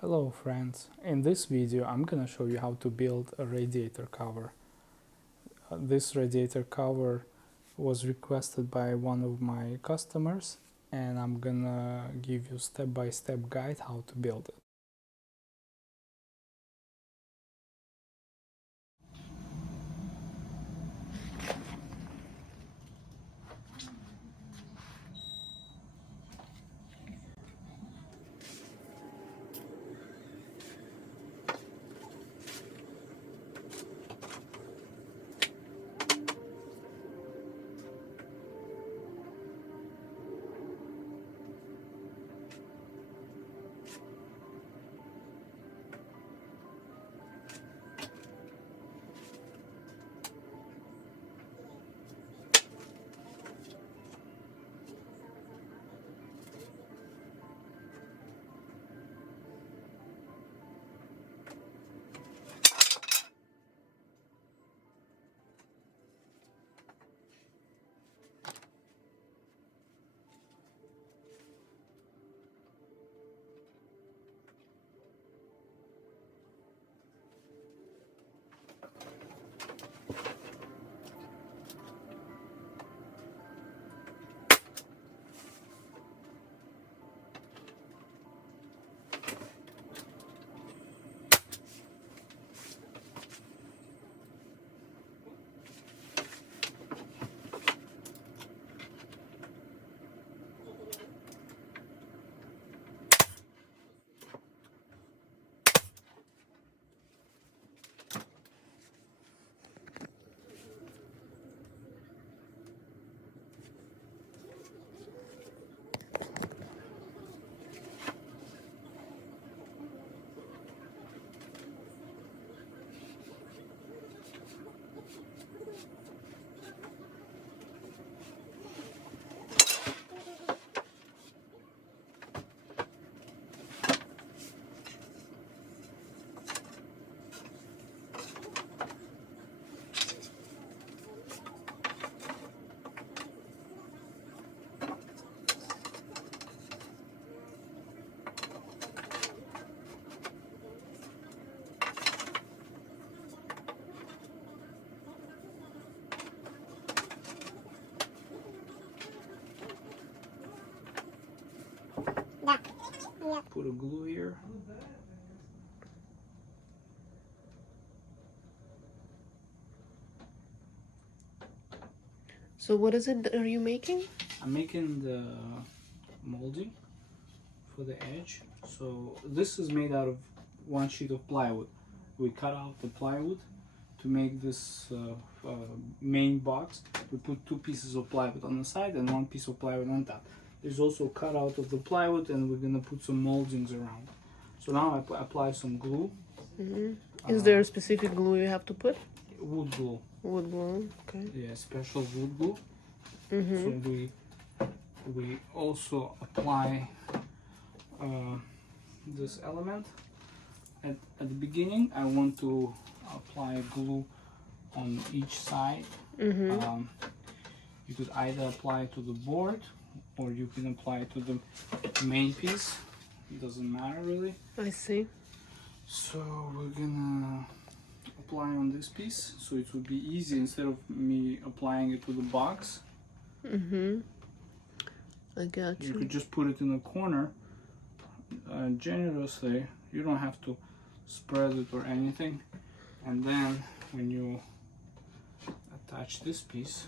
Hello friends, in this video I'm gonna show you how to build a radiator cover. This radiator cover was requested by one of my customers and I'm gonna give you step-by-step guide how to build it. Put a glue here. So what is it that are you making? I'm making the molding for the edge. So this is made out of one sheet of plywood. We cut out the plywood to make this main box. We put two pieces of plywood on the side and one piece of plywood on top. There's also a cutout of the plywood and we're gonna put some moldings around. So now I apply some glue. Is there a specific glue you have to put? Wood glue. Wood glue, okay. Yeah, special wood glue. So we also apply this element. At the beginning, I want to apply glue on each side. You could either apply it to the board or you can apply it to the main piece. It doesn't matter really. I see. So we're gonna apply on this piece so it would be easy instead of me applying it to the box. I got You you. could just put it in a corner generously. You don't have to spread it or anything. And then when you attach this piece,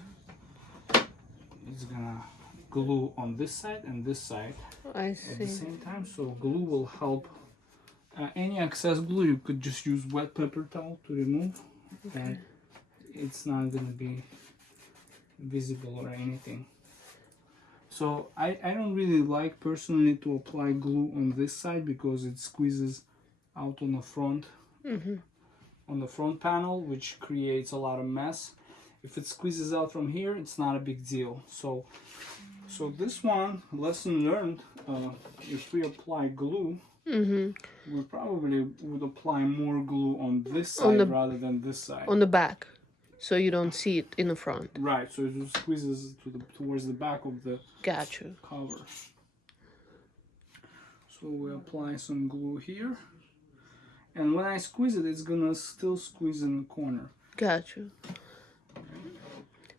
it's gonna glue on this side and this side I at the see. same time. So glue will help. Any excess glue you could just use wet paper towel to remove, and it's not gonna be visible or anything. So I don't really like personally to apply glue on this side because it squeezes out on the front panel, which creates a lot of mess. If it squeezes out from here, it's not a big deal. So this one, lesson learned, if we apply glue, we probably would apply more glue on this side rather than this side. On the back, so you don't see it in the front. Right, so it squeezes towards the back of the Got you. cover. So we apply some glue here. And when I squeeze it, it's gonna still squeeze in the corner. Gotcha.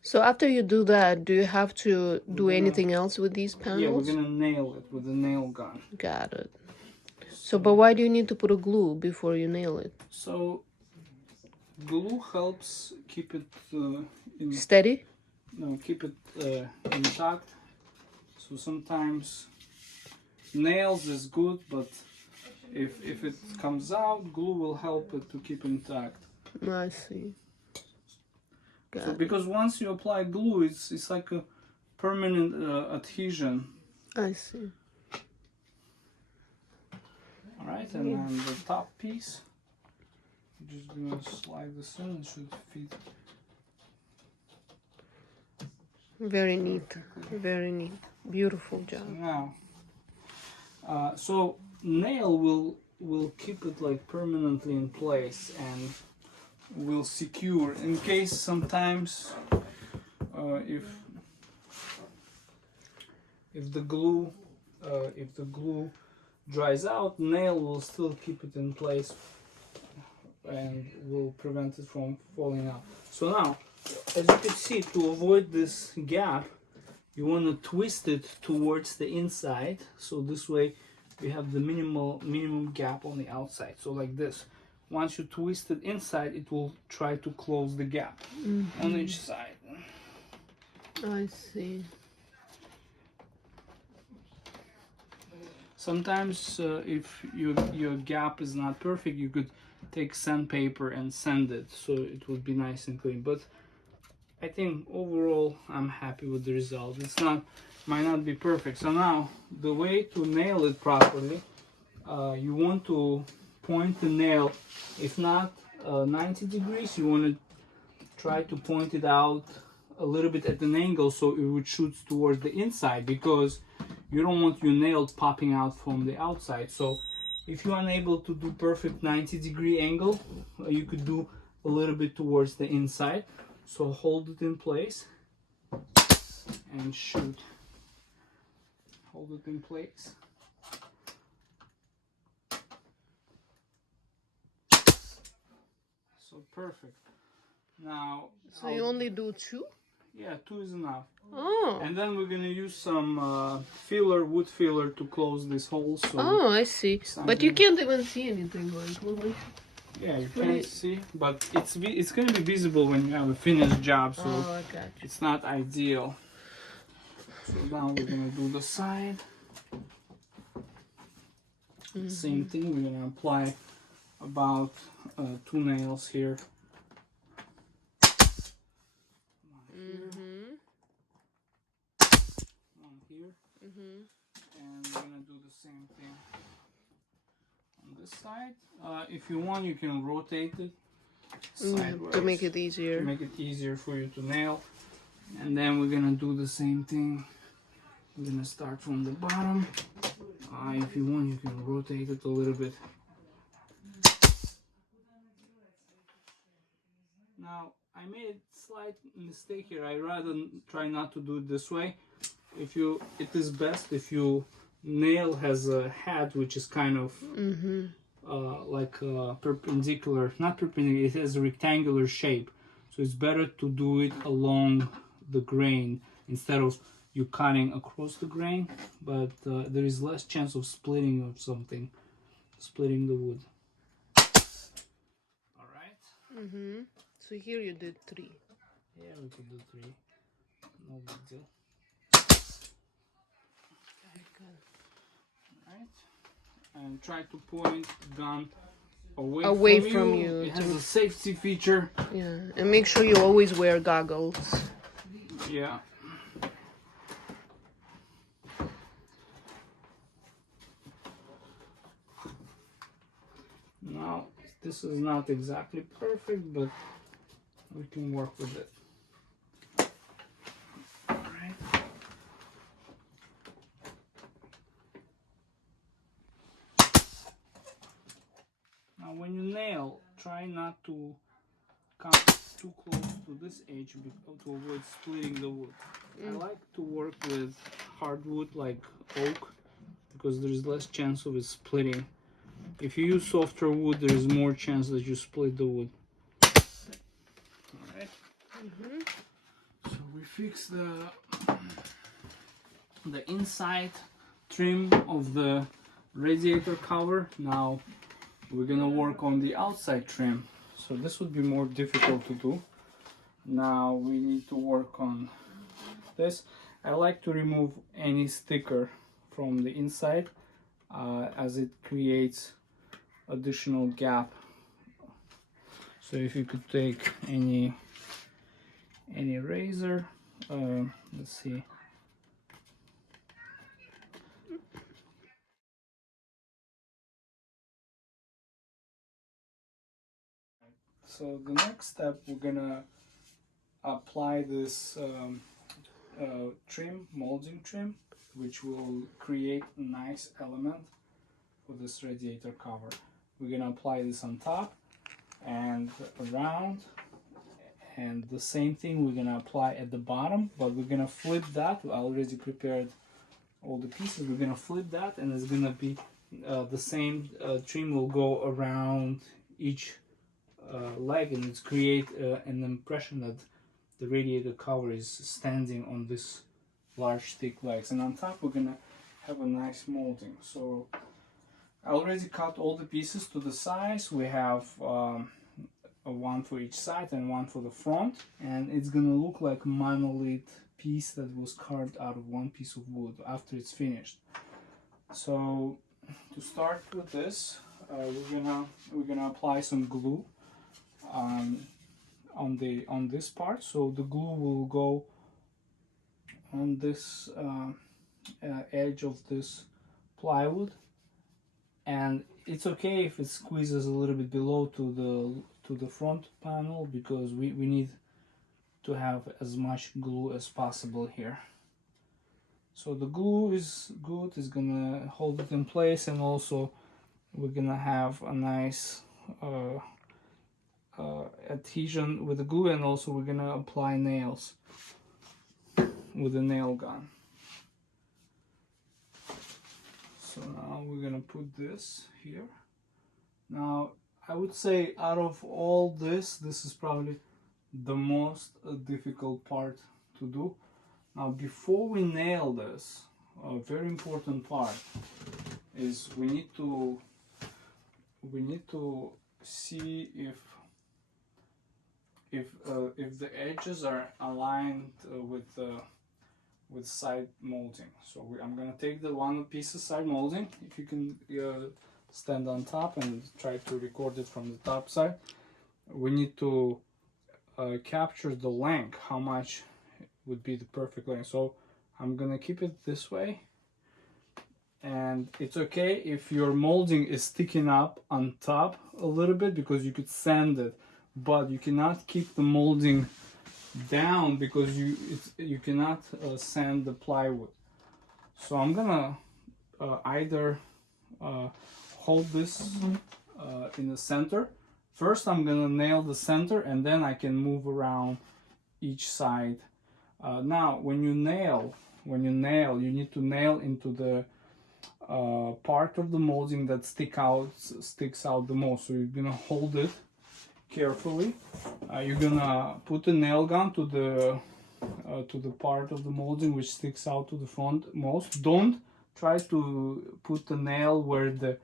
So after you do that, do you have to do anything else with these panels? Yeah, we're gonna nail it with a nail gun. Got it. So, but why do you need to put a glue before you nail it? So glue helps keep it Steady? keep it intact. So sometimes nails is good, but if it comes out, glue will help it to keep intact. I see. So because once you apply glue, it's like a permanent adhesion. I see. All right, and then the top piece, you're just gonna slide this in. It should fit. Very neat. Very neat. Beautiful job. Now, so nail will keep it like permanently in place and will secure in case sometimes if the glue dries out, nail will still keep it in place and will prevent it from falling out. So now, as you can see, to avoid this gap, you want to twist it towards the inside, so this way we have the minimum gap on the outside. So like this. Once you twist it inside, it will try to close the gap on each side. I see. Sometimes if your gap is not perfect, you could take sandpaper and sand it, so it would be nice and clean. But I think overall I'm happy with the result. Might not be perfect. So now the way to nail it properly, you want to point the nail, if not 90 degrees, you want to try to point it out a little bit at an angle so it would shoot towards the inside, because you don't want your nail popping out from the outside. So if you're unable to do perfect 90-degree angle, you could do a little bit towards the inside. So hold it in place and shoot. Hold it in place. So perfect. Now, so you only do 2? Yeah, 2 is enough. Oh. And then we're gonna use some wood filler to close this hole. So oh, I see. But you can't even see anything like. Yeah, you can't see, but it's gonna be visible when you have a finished job. So I got you. It's not ideal. So now we're gonna do the side. Same thing. We're gonna apply about 2 nails here. One here. And we're gonna do the same thing on this side. If you want, you can rotate it sideways to make it easier. To make it easier for you to nail. And then we're gonna do the same thing. We're gonna start from the bottom. If you want, you can rotate it a little bit. Now, I made a slight mistake here. I rather try not to do it this way. It is best if your nail has a head which is kind of like perpendicular, not perpendicular, it has a rectangular shape. So it's better to do it along the grain instead of you cutting across the grain, but there is less chance of splitting of something, splitting the wood. All right. So here you did 3. Yeah, we can do 3. No big deal. Very good. All right. And try to point the gun away from you. It has a safety feature. Yeah, and make sure you always wear goggles. Yeah. Now, this is not exactly perfect, but we can work with it. All right. Now, when you nail, try not to come too close to this edge to avoid splitting the wood. I like to work with hardwood like oak, because there is less chance of it splitting. If you use softer wood, there is more chance that you split the wood. Alright. So we fix the inside trim of the radiator cover. Now we're gonna work on the outside trim. So this would be more difficult to do. Now we need to work on this. I like to remove any sticker from the inside as it creates additional gap. So if you could take any razor, let's see. So the next step, we're gonna apply this trim, molding trim, which will create a nice element for this radiator cover. We're gonna apply this on top and around, and the same thing we're gonna apply at the bottom, but we're gonna flip that. I already prepared all the pieces. We're gonna flip that, and it's gonna be the same trim will go around each leg, and it's create an impression that the radiator cover is standing on this large thick legs. And on top we're gonna have a nice molding. So I already cut all the pieces to the size. We have one for each side and one for the front, and it's gonna look like a monolith piece that was carved out of one piece of wood after it's finished. So to start with this, we're gonna apply some glue on this part. So the glue will go on this edge of this plywood, and it's okay if it squeezes a little bit below to the front panel, because we need to have as much glue as possible here. So the glue is good, it's gonna hold it in place, and also we're gonna have a nice adhesion with the glue, and also we're gonna apply nails with a nail gun. So now we're gonna put this here. Now I would say out of all this is probably the most difficult part to do. Now before we nail this, a very important part is we need to see if the edges are aligned with side molding. So I'm gonna take the one piece of side molding. If you can stand on top and try to record it from the top side. We need to capture the length, how much would be the perfect length. So I'm gonna keep it this way, and it's okay if your molding is sticking up on top a little bit, because you could sand it, but you cannot keep the molding down because you cannot sand the plywood. So I'm gonna either hold this in the center. First I'm gonna nail the center, and then I can move around each side. Now when you nail, you need to nail into the part of the molding that sticks out the most. So you're gonna hold it carefully. You're gonna put the nail gun to the part of the molding which sticks out to the front most. Don't try to put the nail where the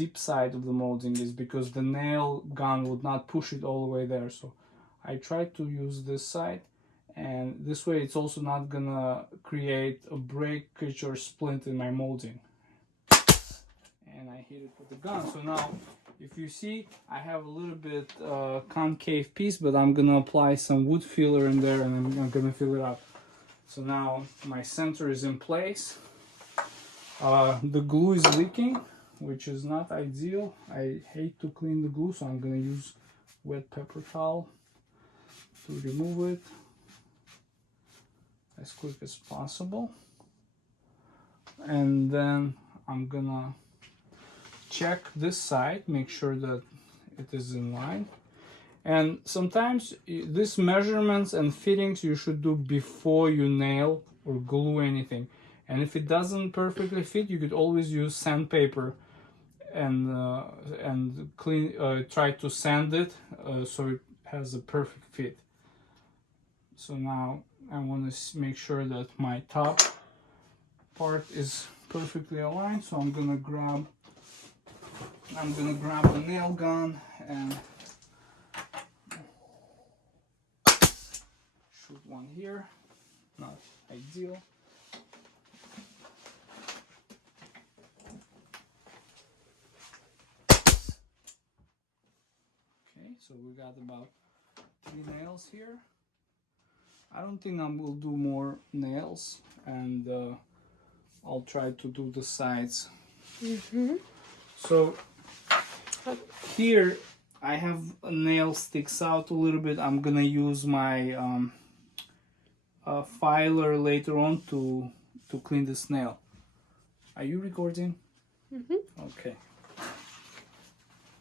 deep side of the molding is, because the nail gun would not push it all the way there. So I try to use this side, and this way it's also not gonna create a breakage or splint in my molding. And I hit it with the gun. So now if you see, I have a little bit concave piece, but I'm gonna apply some wood filler in there, and I'm gonna fill it up. So now my center is in place. The glue is leaking, which is not ideal. I hate to clean the glue, so I'm gonna use wet paper towel to remove it as quick as possible. And then I'm gonna check this side, make sure that it is in line. And sometimes these measurements and fittings you should do before you nail or glue anything. And if it doesn't perfectly fit, you could always use sandpaper and clean, try to sand it so it has a perfect fit. So now I want to make sure that my top part is perfectly aligned. So I'm gonna grab the nail gun and shoot one here. Not ideal. Okay, so we got about 3 nails here. I don't think I will do more nails, and I'll try to do the sides. So here I have a nail sticks out a little bit. I'm gonna use my filer later on to clean this nail. Are you recording? Okay.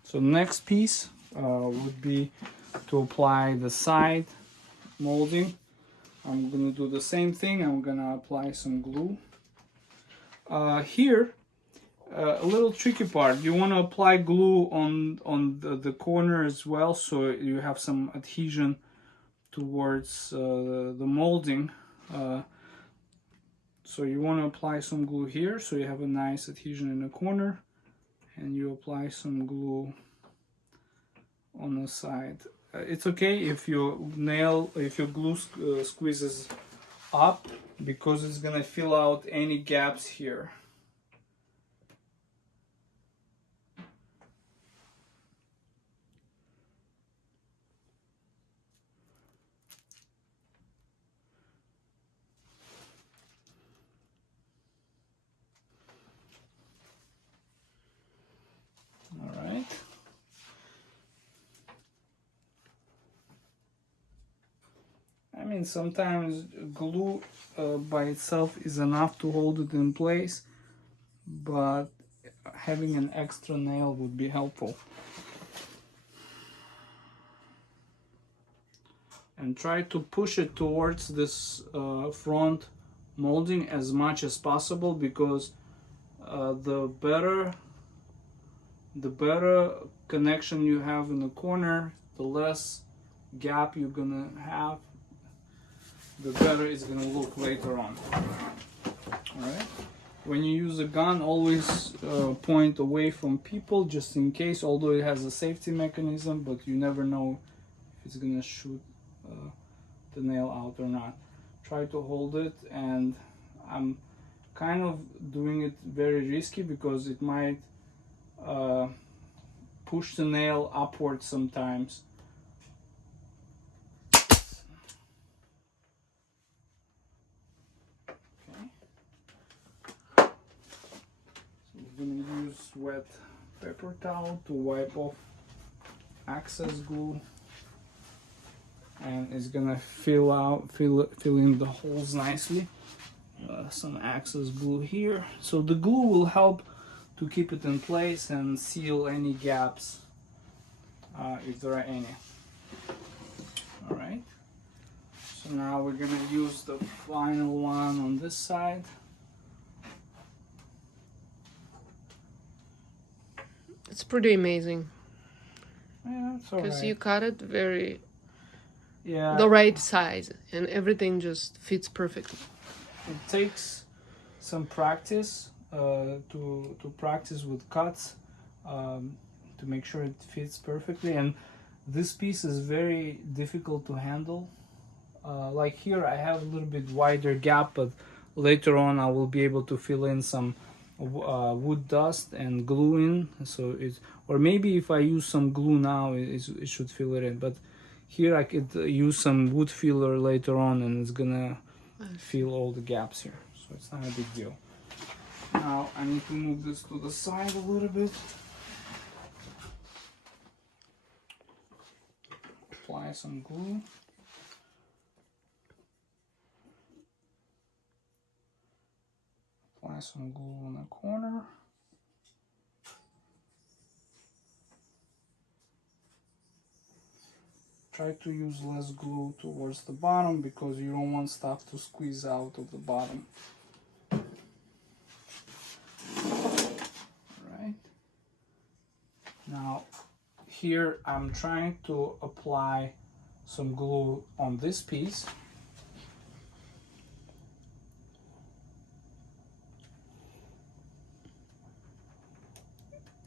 So next piece would be to apply the side molding. I'm gonna do the same thing. I'm gonna apply some glue. Here, a little tricky part. You want to apply glue on the corner as well, so you have some adhesion towards the molding. So you want to apply some glue here, so you have a nice adhesion in the corner, and you apply some glue on the side. It's okay if your glue squeezes up, because it's gonna fill out any gaps here. All right. I mean, sometimes glue by itself is enough to hold it in place, but having an extra nail would be helpful. And try to push it towards this front molding as much as possible, because the better connection you have in the corner, the less gap you're gonna have, the better it's gonna look later on. Alright? When you use a gun, always point away from people, just in case, although it has a safety mechanism, but you never know if it's gonna shoot the nail out or not. Try to hold it, and I'm kind of doing it very risky because it might push the nail upward sometimes. Gonna use wet paper towel to wipe off excess glue, and it's gonna fill in the holes nicely. Some excess glue here, so the glue will help to keep it in place and seal any gaps if there are any. All right, so now we're gonna use the final one on this side. It's pretty amazing. Yeah, it's Because alright. you cut it the Yeah, right size, and everything just fits perfectly. it takes some practice to practice with cuts, to make sure it fits perfectly. And this piece is very difficult to handle. Like here, I have a little bit wider gap, but later on I will be able to fill in some wood dust and glue in. So it's, or maybe if I use some glue now, it should fill it in. But here I could use some wood filler later on, and it's gonna fill all the gaps here. So it's not a big deal. Now I need to move this to the side a little bit. Apply some glue. Apply some glue on the corner. Try to use less glue towards the bottom, because you don't want stuff to squeeze out of the bottom. Now here I'm trying to apply some glue on this piece.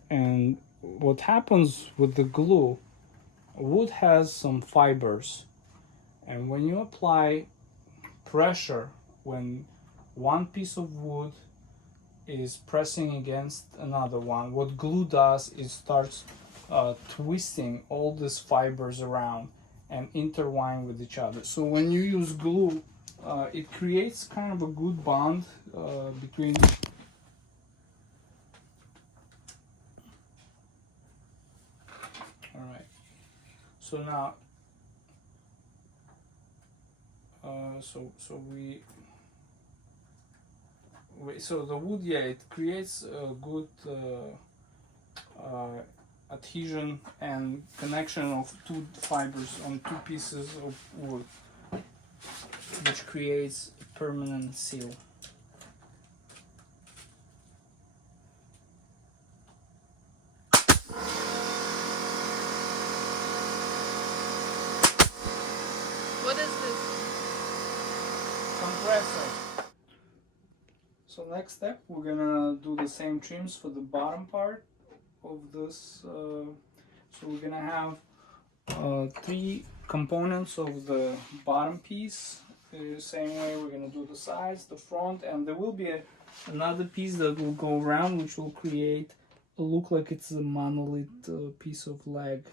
And what happens with the glue, wood has some fibers, and when you apply pressure, when one piece of wood is pressing against another one, what glue does is starts twisting all these fibers around and intertwine with each other. So when you use glue, it creates kind of a good bond between. All right. So now, so the wood, yeah, it creates a good adhesion and connection of two fibers on two pieces of wood, which creates a permanent seal. What is this? Compressor. So next step, we're gonna do the same trims for the bottom part of this. So we're gonna have three components of the bottom piece. The same way we're gonna do the sides, the front, and there will be another piece that will go around, which will create a look like it's a monolith piece of leg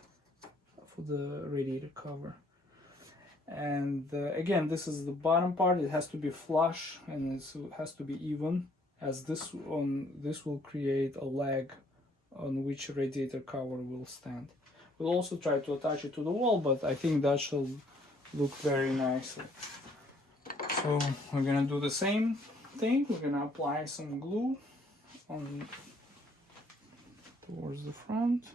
for the radiator cover. And again, this is the bottom part. It has to be flush and it has to be even, as this will create a leg on which radiator cover will stand. We'll also try to attach it to the wall, but I think that shall look very nicely. So we're gonna do the same thing. We're gonna apply some glue on towards the front.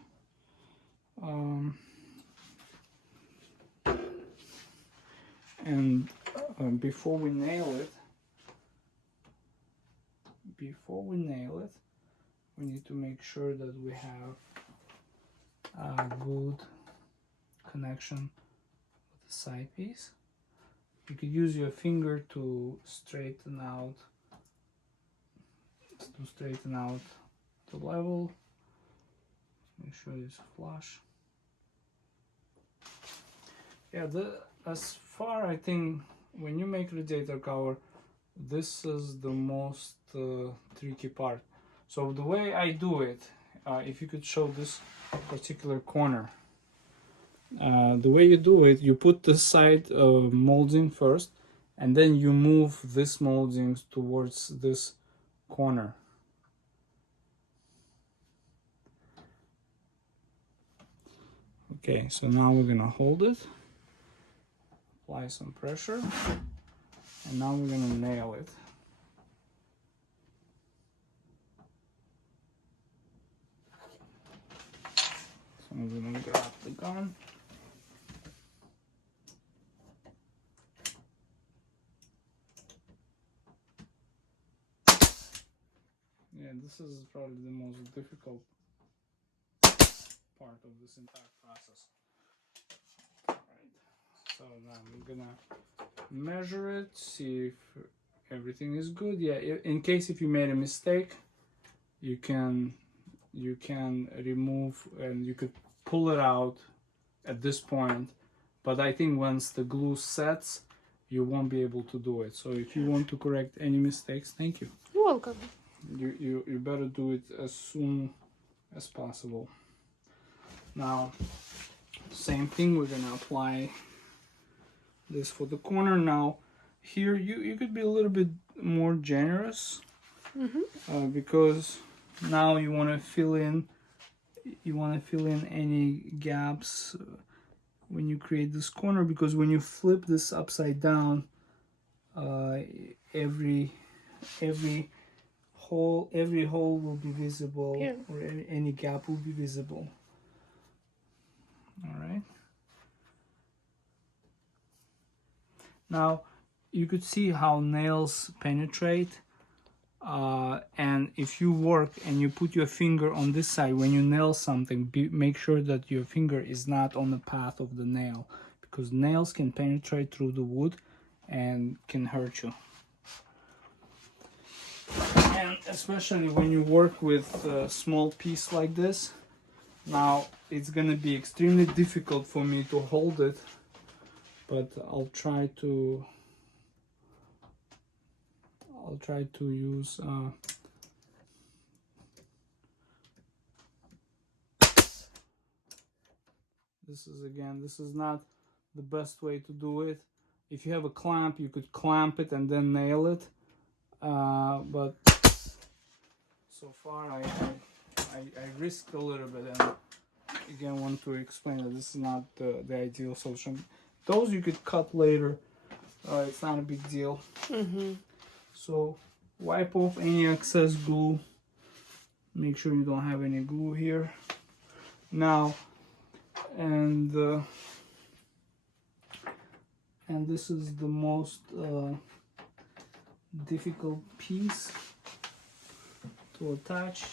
And before we nail it, we need to make sure that we have a good connection with the side piece. You could use your finger to straighten out the level. Make sure it's flush. Yeah, as far I think when you make radiator cover, this is the most tricky part. So the way I do it, if you could show this particular corner, the way you do it, you put the side molding first, and then you move this molding towards this corner. Okay, so now we're gonna hold it, apply some pressure, and now we're gonna nail it. So I'm gonna grab the gun. Yeah, this is probably the most difficult part of this entire process. Right. So now we're gonna measure it, see if everything is good. Yeah, in case if you made a mistake, you can remove and you could pull it out at this point, but I think once the glue sets, you won't be able to do it. So if you want to correct any mistakes, thank you. You're welcome. You better do it as soon as possible. Now, same thing, we're gonna apply this for the corner. Now, here you could be a little bit more generous, because now you want to fill in any gaps when you create this corner, because when you flip this upside down, every hole will be visible. Yeah. Or any gap will be visible. All right. Now you could see how nails penetrate And if you work and you put your finger on this side when you nail something, make sure that your finger is not on the path of the nail, because nails can penetrate through the wood and can hurt you. And especially when you work with a small piece like this, now it's gonna be extremely difficult for me to hold it, but I'll try to use this is not the best way to do it. If you have a clamp, you could clamp it and then nail it, but so far I risked a little bit, and again want to explain that this is not the ideal solution. Those you could cut later, it's not a big deal. So wipe off any excess glue, make sure you don't have any glue here now, and this is the most difficult piece to attach.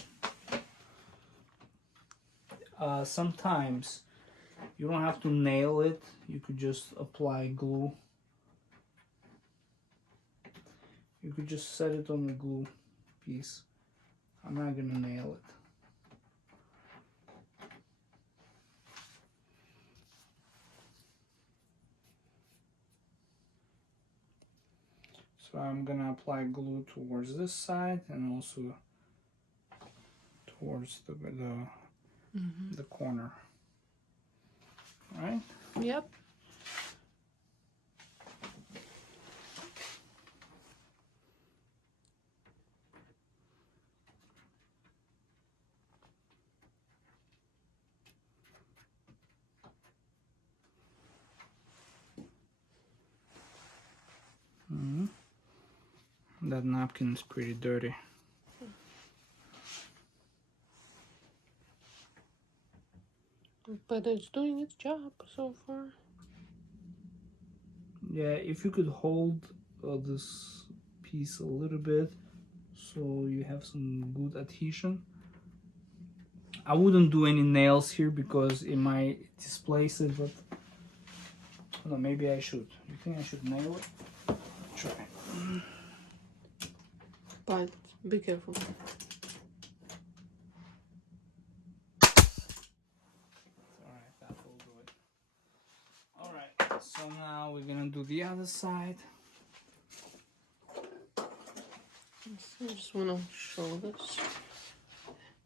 Sometimes you don't have to nail it, you could just apply glue. You could just set it on the glue piece. I'm not gonna nail it. So I'm gonna apply glue towards this side and also towards the corner. All right? Yep. That napkin is pretty dirty. But it's doing its job so far. Yeah, if you could hold this piece a little bit so you have some good adhesion. I wouldn't do any nails here because it might displace it, but no, maybe I should. You think I should nail it? Try. But be careful. Alright, that will do it. Alright, so now we're gonna do the other side. I just want to show this.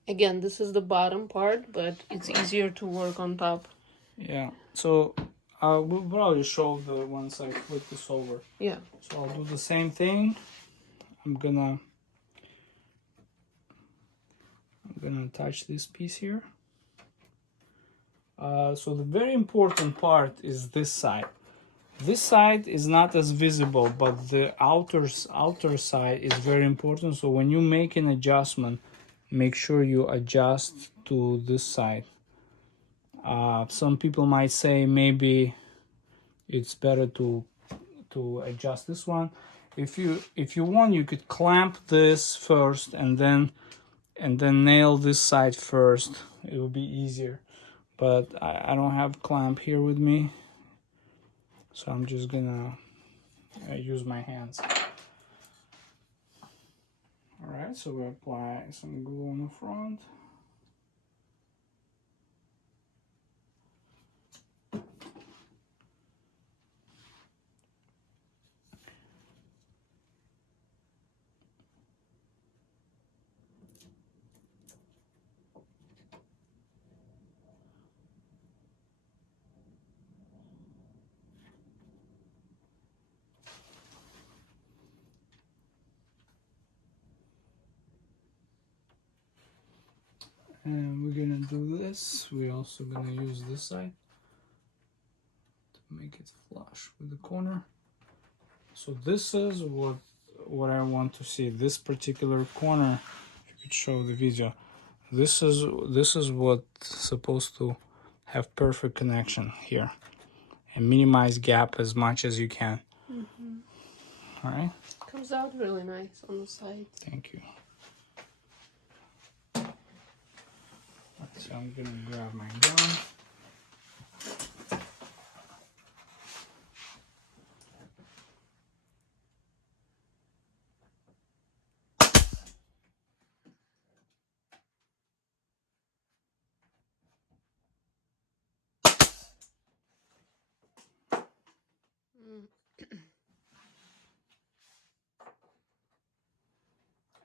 Again, this is the bottom part, but it's easier to work on top. Yeah, so we'll probably show the once I flip this over. Yeah. So I'll do the same thing. I'm gonna attach this piece here. So the very important part is this side. This side is not as visible, but the outer side is very important. So when you make an adjustment, make sure you adjust to this side. Some people might say maybe it's better to adjust this one. If you want, you could clamp this first and then nail this side first. It will be easier, but I don't have clamp here with me, so I'm just gonna use my hands. All right, so we apply some glue on the front. And we're gonna do this. We're also gonna use this side to make it flush with the corner. So this is what I want to see. This particular corner, if you could show the video, this is what's supposed to have perfect connection here and minimize gap as much as you can. All right. Comes out really nice on the side. Thank you. So I'm gonna grab my gun.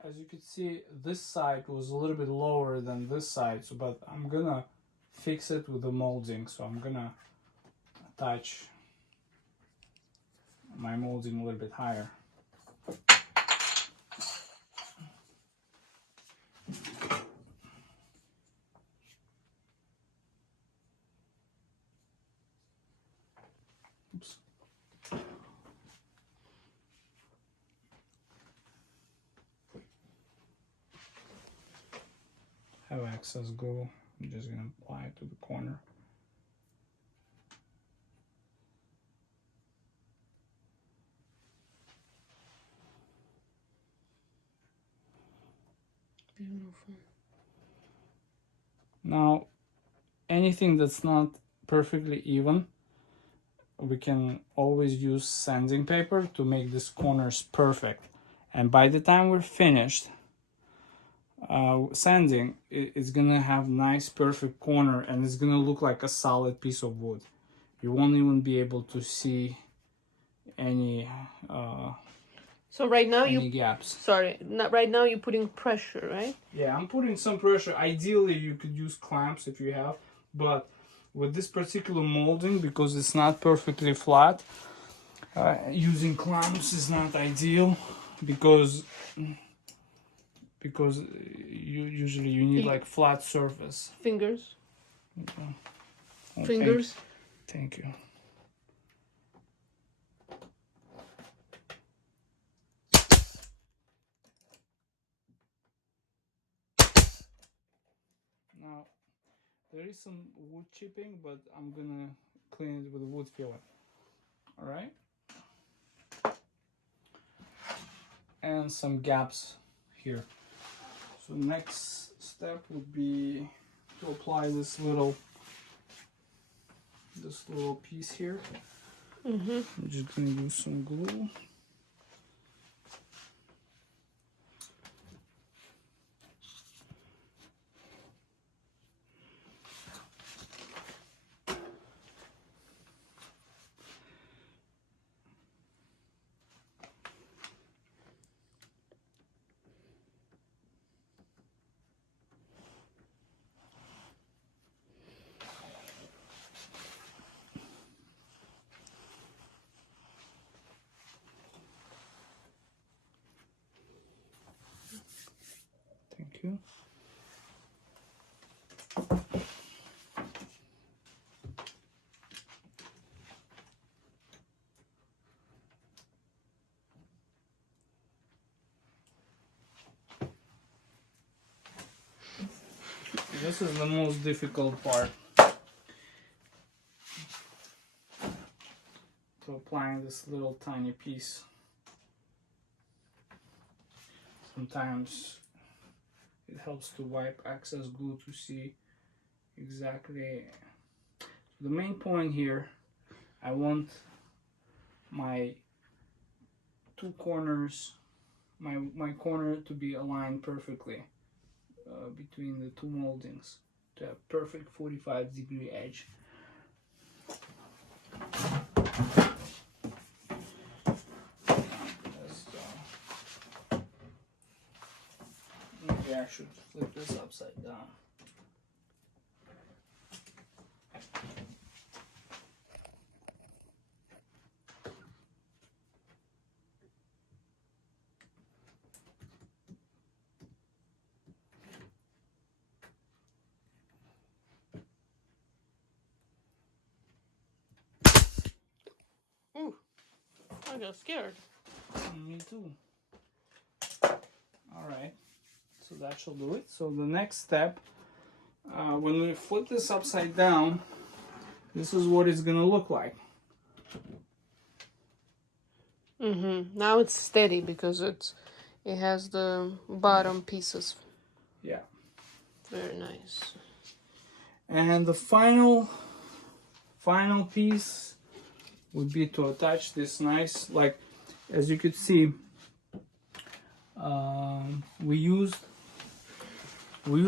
As you can see, this side was a little bit lower than this side, so but I'm gonna fix it with the molding. So I'm gonna attach my molding a little bit higher. Oops. Have excess glue. I'm just gonna apply it to the corner. Beautiful. Now, anything that's not perfectly even, we can always use sanding paper to make these corners perfect. And by the time we're finished sanding, it's gonna have nice perfect corner, and it's gonna look like a solid piece of wood. You won't even be able to see any So right now any gaps. Sorry, not right now. You're putting pressure, right? Yeah, I'm putting some pressure. Ideally, you could use clamps if you have, but with this particular molding, because it's not perfectly flat, using clamps is not ideal because you usually need like flat surface. Fingers. Oh, Fingers. Thank you. Now, there is some wood chipping, but I'm gonna clean it with a wood filler. All right. And some gaps here. So next step would be to apply this little piece here. I'm just gonna use some glue. Thank you. This is the most difficult part. To applying this little tiny piece. Sometimes it helps to wipe excess glue to see exactly. The main point here, I want my two corners, my corner to be aligned perfectly between the two moldings to have perfect 45-degree edge. Maybe I should flip this upside down. Ooh, I got scared. Me too. Alright, so that shall do it. So the next step, when we flip this upside down, this is what it's gonna look like. Now it's steady because it has the bottom pieces. Yeah. Very nice. And the final piece would be to attach this nice, like as you could see, we used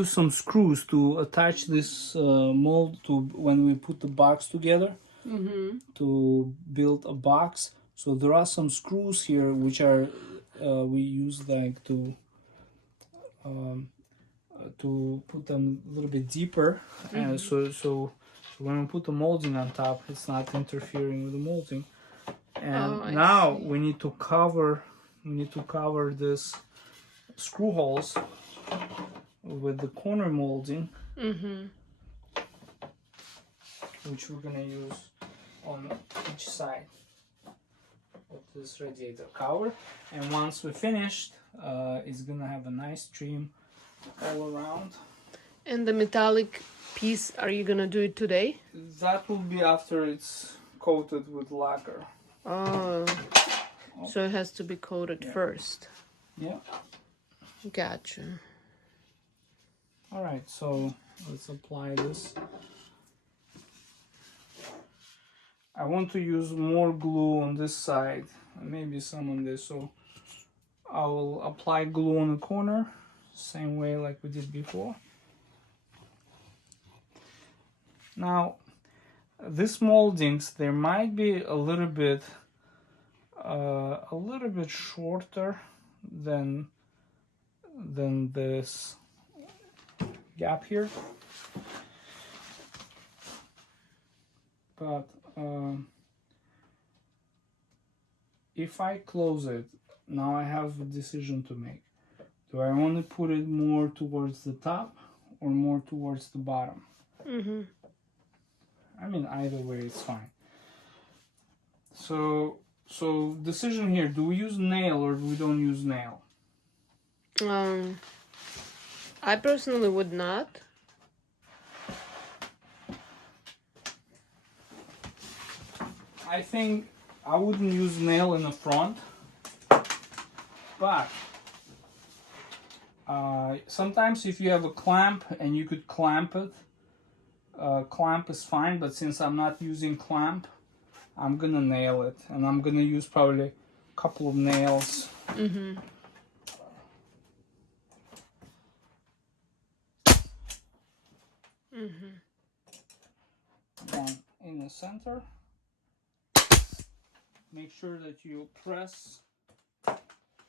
some screws to attach this mold to when we put the box together to build a box. So there are some screws here which are we use like to put them a little bit deeper, and so when we put the molding on top, it's not interfering with the molding. And now we need to cover this screw holes with the corner molding, which we're gonna use on each side of this radiator cover. And once we're finished, it's gonna have a nice trim all around. And the metallic piece, are you gonna do it today? That will be after it's coated with lacquer. Oh, so it has to be coated first. Yeah. Gotcha. All right, so let's apply this. I want to use more glue on this side, maybe some on this, so I will apply glue on the corner, same way like we did before. Now, these moldings, there might be a little bit shorter than this gap here, but if I close it, now I have a decision to make. Do I want to put it more towards the top or more towards the bottom? I mean, either way it's fine. So decision here, do we use nail or do we don't use nail? I personally would not. I think I wouldn't use nail in the front, but sometimes if you have a clamp and you could clamp it, clamp is fine, but since I'm not using clamp, I'm gonna nail it, and I'm gonna use probably a couple of nails. One in the center. Make sure that you press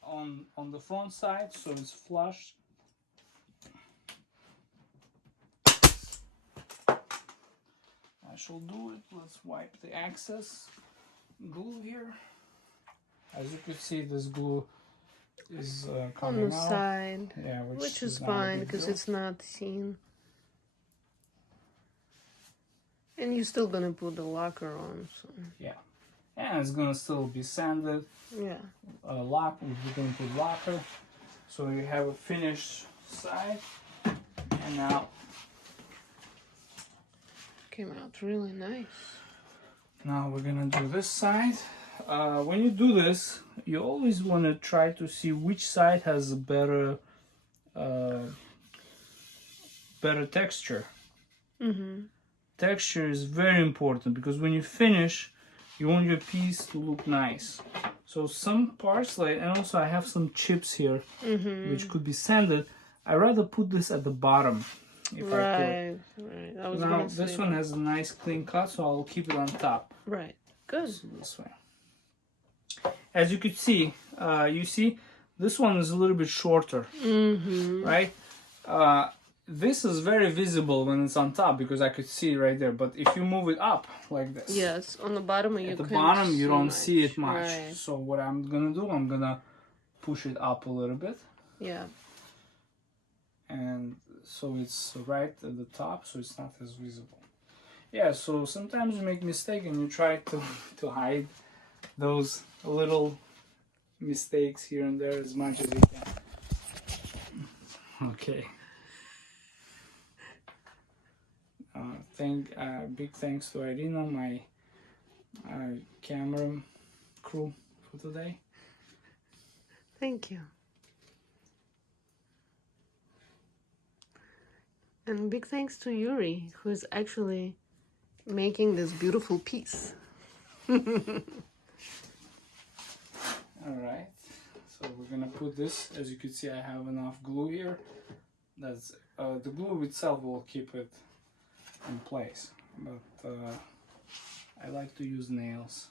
on the front side so it's flush. I shall do it. Let's wipe the excess glue here. As you can see, this glue is coming on the out. side, Yeah, which is fine because it's not seen. And you're still gonna put the lacquer on, so yeah, and it's gonna still be sanded. yeah. We're gonna put lacquer, so you have a finished side. And now Came out really nice. Now we're gonna do this side. When you do this, you always want to try to see which side has a better texture. Texture is very important because when you finish, you want your piece to look nice. So some parts, like, and also I have some chips here, which could be sanded. I rather put this at the bottom. If I could. Right. I was Now gonna this say one that. has a nice clean cut, so I'll keep it on top. Right. Good. So this way. As you could see, you see, this one is a little bit shorter, right? This is very visible when it's on top because I could see it right there. But if you move it up like this, Yes, on the bottom at the can't bottom you see don't much. see it much. Right. So what I'm gonna do, I'm gonna push it up a little bit, Yeah. and so it's right at the top, so it's not as visible. Yeah. So sometimes you make mistake and you try to hide those little mistakes here and there as much as you can. Okay. Big thanks to Irina, my camera crew, for today. Thank you. And big thanks to Yuri, who's actually making this beautiful piece. Alright, so we're gonna put this. As you can see, I have enough glue here. That's the glue itself will keep it in place, but I like to use nails.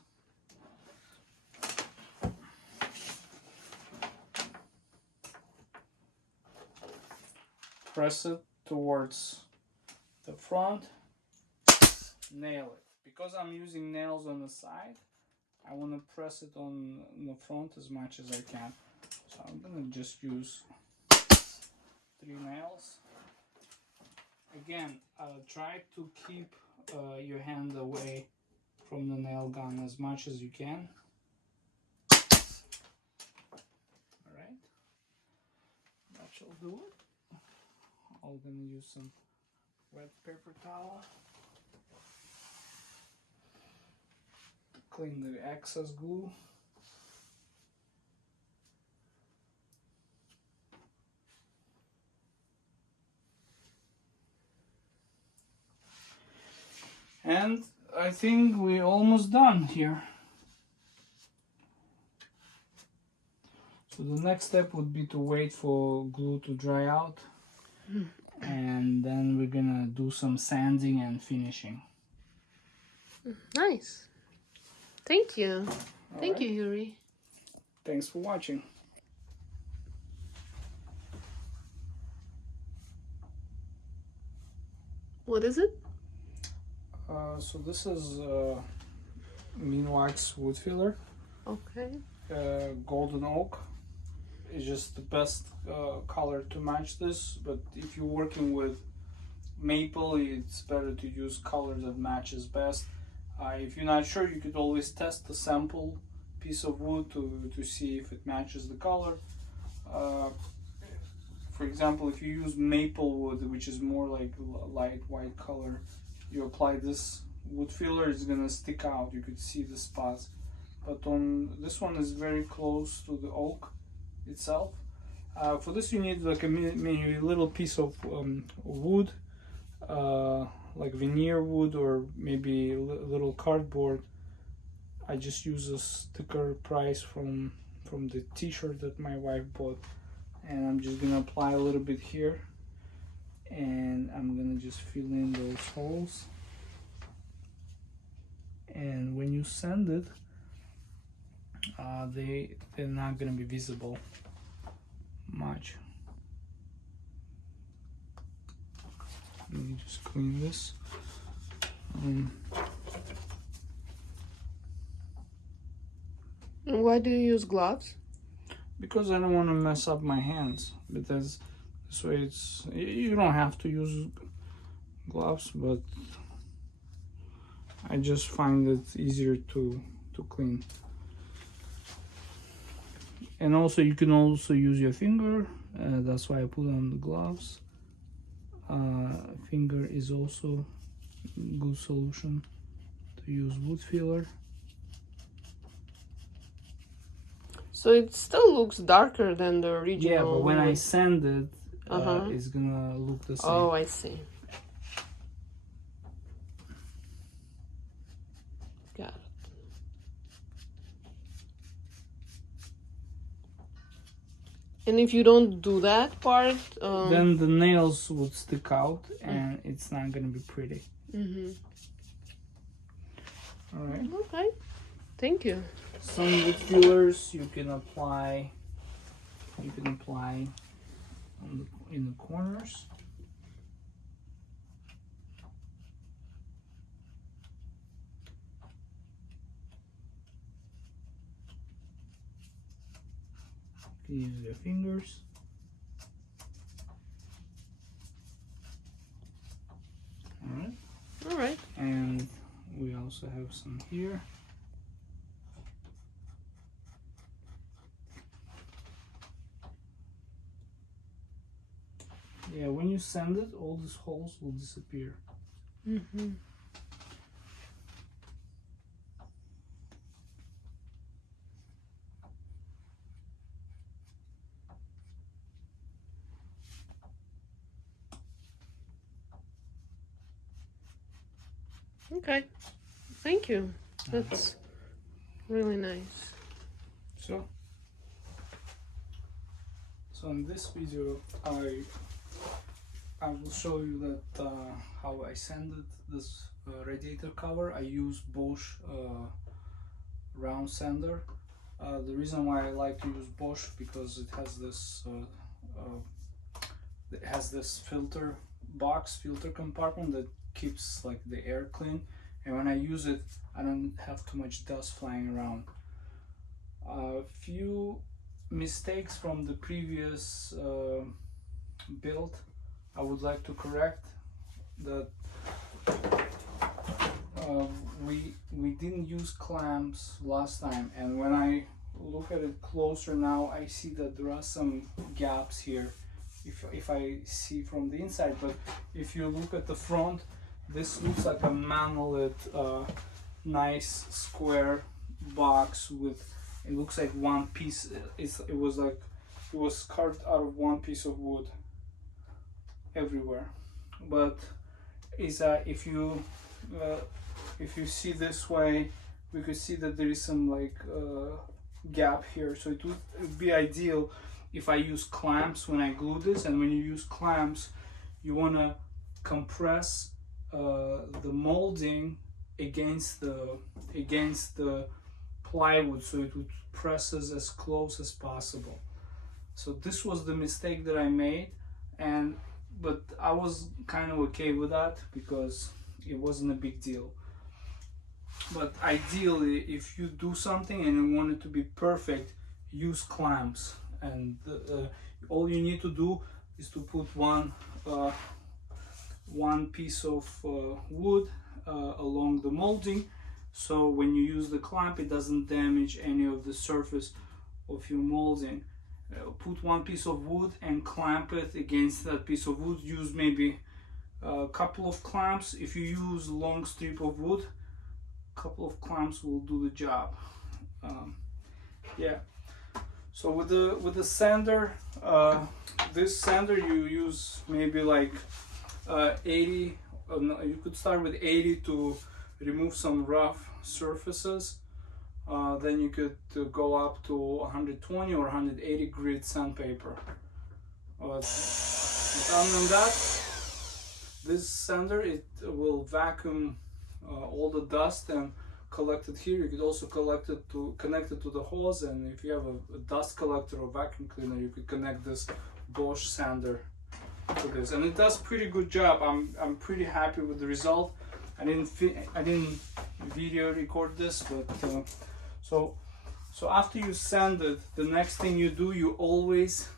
Press it towards the front, nail it. Because I'm using nails on the side, I want to press it on the front as much as I can. So I'm gonna just use 3 nails. Again, try to keep your hand away from the nail gun as much as you can. Alright, that shall do it. I'm gonna use some wet paper towel to clean the excess glue. And I think we're almost done here. So the next step would be to wait for glue to dry out. And then we're gonna do some sanding and finishing. Nice. Thank you. Thank Alright. you, Yuri. Thanks for watching. What is it? So this is Mean Wax wood filler. Okay. Golden oak is just the best color to match this, but if you're working with maple, it's better to use color that matches best. If you're not sure, you could always test the sample piece of wood to see if it matches the color. For example, if you use maple wood, which is more like light white color, you apply this wood filler, it's gonna stick out. You could see the spots. But on this one is very close to the oak itself. For this you need like maybe a little piece of wood, like veneer wood, or maybe a little cardboard. I just use a sticker price from the t-shirt that my wife bought, and I'm just gonna apply a little bit here, and I'm gonna just fill in those holes. And when you sand it, they're not gonna be visible much. Let me just clean this. And why do you use gloves? Because I don't want to mess up my hands. Because this way you don't have to use gloves, but I just find it easier to clean. And also you can also use your finger. That's why I put on the gloves. Finger is also good solution to use wood filler. So it still looks darker than the original. Yeah, but when I wood. sand it, it's gonna look the same. Oh, I see. Got it. And if you don't do that part, then the nails would stick out, and it's not gonna be pretty. All right. Okay. Thank you. Some wood fillers you can apply. In the corners. You can use your fingers. All right. All right. And we also have some here. Yeah, when you sand it, all these holes will disappear. Okay, thank you. That's really nice. So in this video I will show you that how I sanded this radiator cover. I use Bosch round sander. The reason why I like to use Bosch because it has this filter box, filter compartment that keeps like the air clean, and when I use it I don't have too much dust flying around. A few mistakes from the previous build I would like to correct. That we didn't use clamps last time, and when I look at it closer now I see that there are some gaps here if I see from the inside, but if you look at the front, this looks like a monolith, nice square box with, it looks like one piece. It was carved out of one piece of wood everywhere. But if you see this way, we could see that there is some like gap here. So it would be ideal if I use clamps when I glue this. And when you use clamps, you want to compress the molding against the plywood, so it would presses as close as possible. So this was the mistake that I made, but I was kind of okay with that because it wasn't a big deal. But ideally, if you do something and you want it to be perfect, use clamps. And all you need to do is to put one piece of wood along the molding, so when you use the clamp it doesn't damage any of the surface of your molding. Put one piece of wood and clamp it against that piece of wood. Use maybe a couple of clamps. If you use a long strip of wood, a couple of clamps will do the job. Yeah. So with the sander, this sander you use maybe like 80. No, you could start with 80 to remove some rough surfaces. Then you could go up to 120 or 180 grit sandpaper. Other than that, this sander, it will vacuum all the dust and collect it here. You could also connect it to the hose, and if you have a dust collector or vacuum cleaner, you could connect this Bosch sander to this, and it does pretty good job. I'm pretty happy with the result. I didn't video record this, but so after you sand it, the next thing you do, you always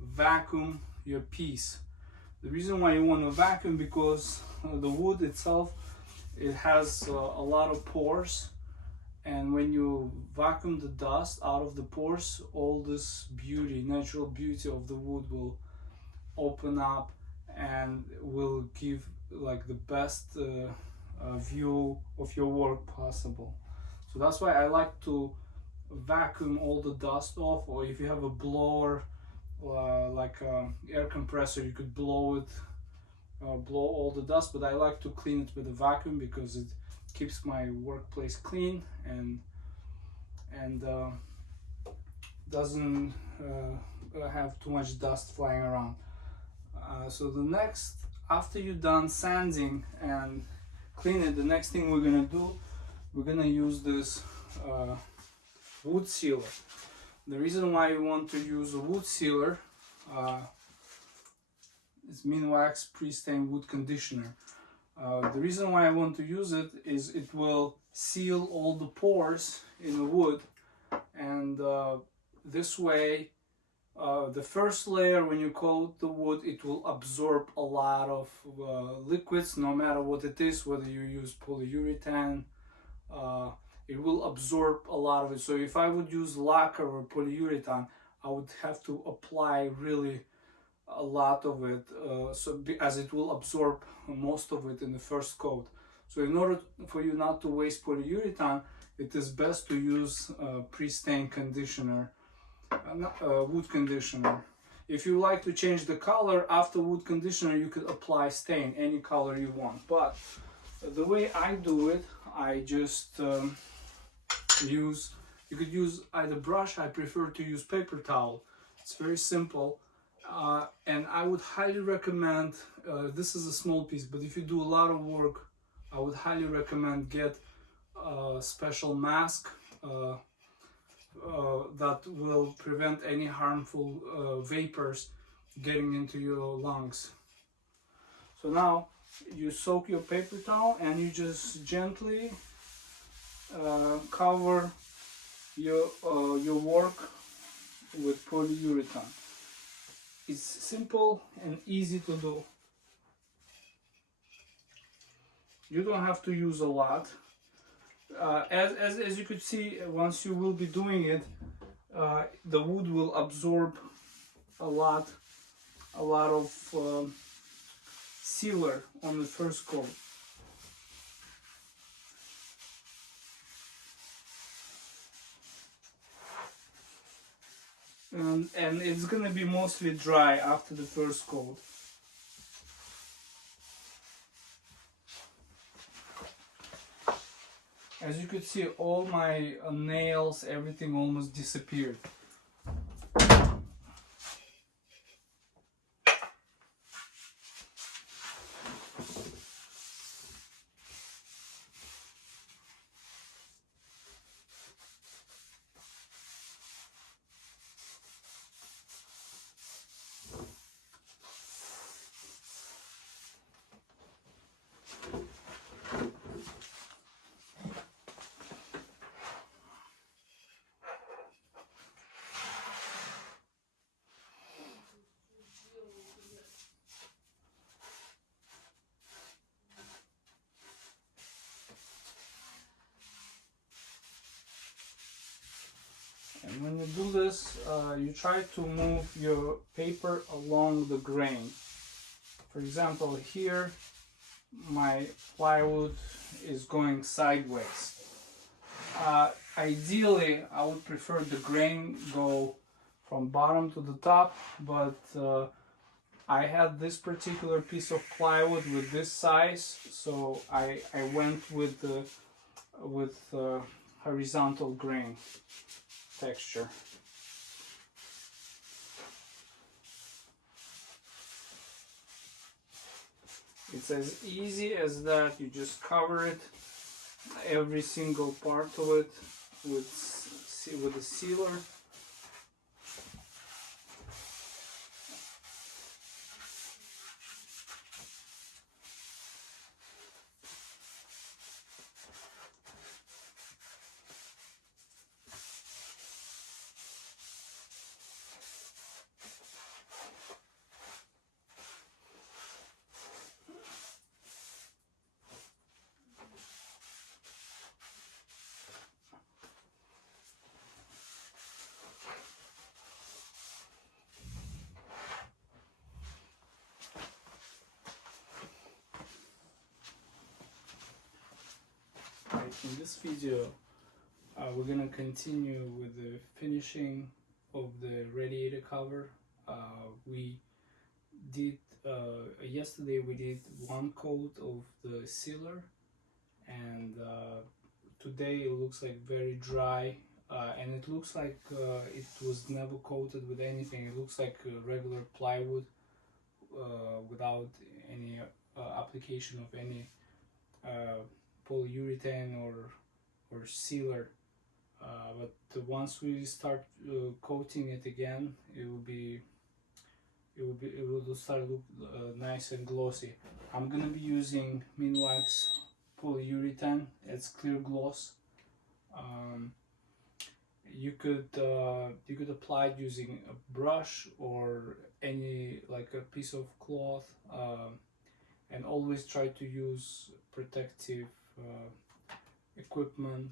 vacuum your piece. The reason why you want to vacuum, because the wood itself, it has a lot of pores, and when you vacuum the dust out of the pores, all this beauty, natural beauty of the wood will open up and will give like the best view of your work possible. So that's why I like to vacuum all the dust off, or if you have a blower like air compressor, you could blow all the dust, but I like to clean it with a vacuum because it keeps my workplace clean and doesn't have too much dust flying around. So the next, after you're done sanding and cleaning, the next thing we're gonna do, we're gonna use this wood sealer. The reason why you want to use a wood sealer is Minwax pre-stained wood conditioner. The reason why I want to use it is it will seal all the pores in the wood, and this way the first layer, when you coat the wood, it will absorb a lot of liquids, no matter what it is, whether you use polyurethane, it will absorb a lot of it. So if I would use lacquer or polyurethane, I would have to apply really a lot of it, as it will absorb most of it in the first coat. So in order for you not to waste polyurethane, it is best to use pre-stained conditioner, wood conditioner. If you like to change the color after wood conditioner, you could apply stain, any color you want. But The way I do it, I just use, you could use either brush. I prefer to use paper towel. It's very simple, and I would highly recommend, this is a small piece, but if you do a lot of work, I would highly recommend get a special mask that will prevent any harmful vapors getting into your lungs. So now you soak your paper towel and you just gently cover your work with polyurethane. It's simple and easy to do. You don't have to use a lot. As you could see, once you will be doing it, the wood will absorb a lot of sealer on the first coat. And it's gonna be mostly dry after the first coat. As you could see, all my nails, everything almost disappeared. And when you do this, you try to move your paper along the grain. For example, here my plywood is going sideways. Ideally, I would prefer the grain go from bottom to the top, but I had this particular piece of plywood with this size, so I went with the horizontal grain texture. It's as easy as that. You just cover it, every single part of it, with a sealer. In this video, we're gonna continue with the finishing of the radiator cover. We did yesterday we did one coat of the sealer, and today it looks like very dry, and it looks like it was never coated with anything. It looks like regular plywood without any application of any polyurethane or sealer, but once we start coating it again, it will start to look nice and glossy. I'm gonna be using Minwax polyurethane. It's clear gloss. You could apply it using a brush or any, like a piece of cloth, and always try to use protective equipment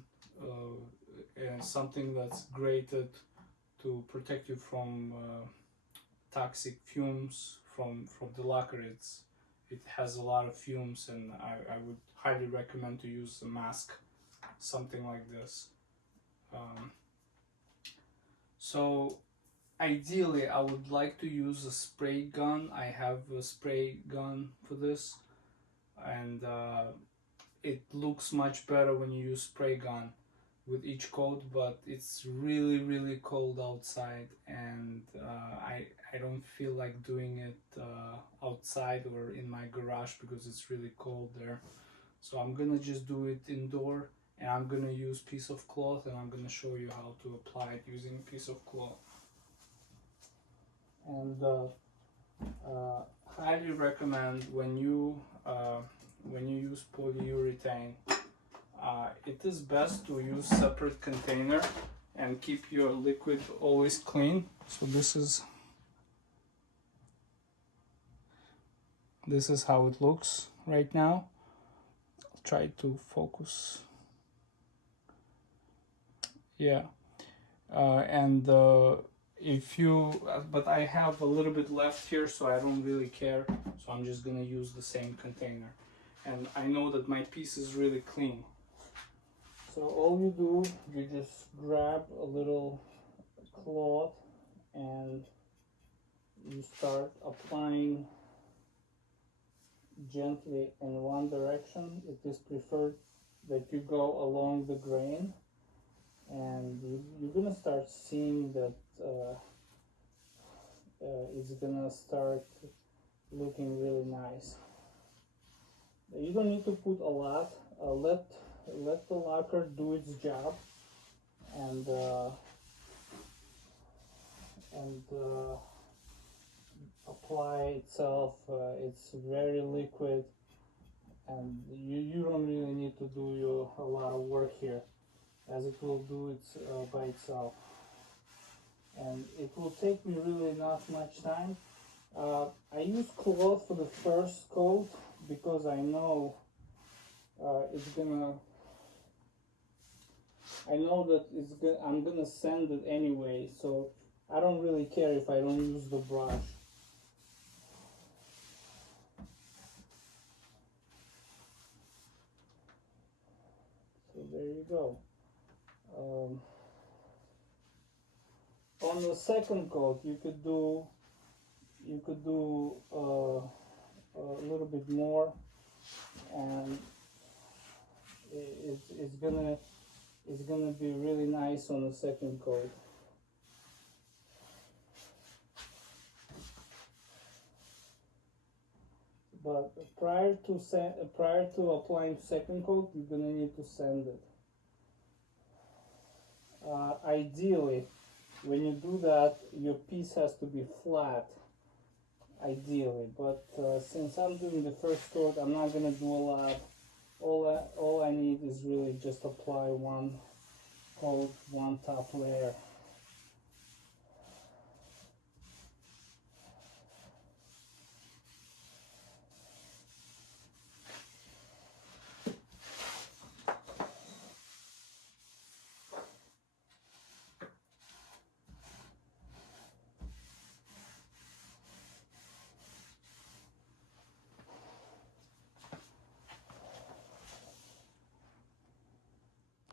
and something that's grated to protect you from toxic fumes from the lacquer. It has a lot of fumes, and I would highly recommend to use a mask, something like this. So ideally I would like to use a spray gun. I have a spray gun for this, and it looks much better when you use spray gun with each coat, but it's really cold outside, and I don't feel like doing it outside or in my garage because it's really cold there. So I'm gonna just do it indoor, and I'm gonna use piece of cloth, and I'm gonna show you how to apply it using piece of cloth. And highly recommend when you use polyurethane, it is best to use separate container and keep your liquid always clean. So this is how it looks right now. I'll try to focus. Yeah, and if you, but I have a little bit left here, so I don't really care. So I'm just gonna use the same container, and I know that my piece is really clean. So all you do, you just grab a little cloth and you start applying gently in one direction. It is preferred that you go along the grain, and you're gonna start seeing that it's gonna start looking really nice. You don't need to put a lot. Let the lacquer do its job, and apply itself. It's very liquid, and you don't really need to do a lot of work here, as it will do it by itself. And it will take me really not much time. I use cloth for the first coat because I know I'm gonna sand it anyway, so I don't really care if I don't use the brush. So there you go. On the second coat, you could do a little bit more, and it's gonna be really nice on the second coat. But prior to applying second coat, you're gonna need to sand it. Ideally, when you do that, your piece has to be flat. Ideally, but since I'm doing the first coat, I'm not gonna do a lot. All I need is really just apply one coat, one top layer.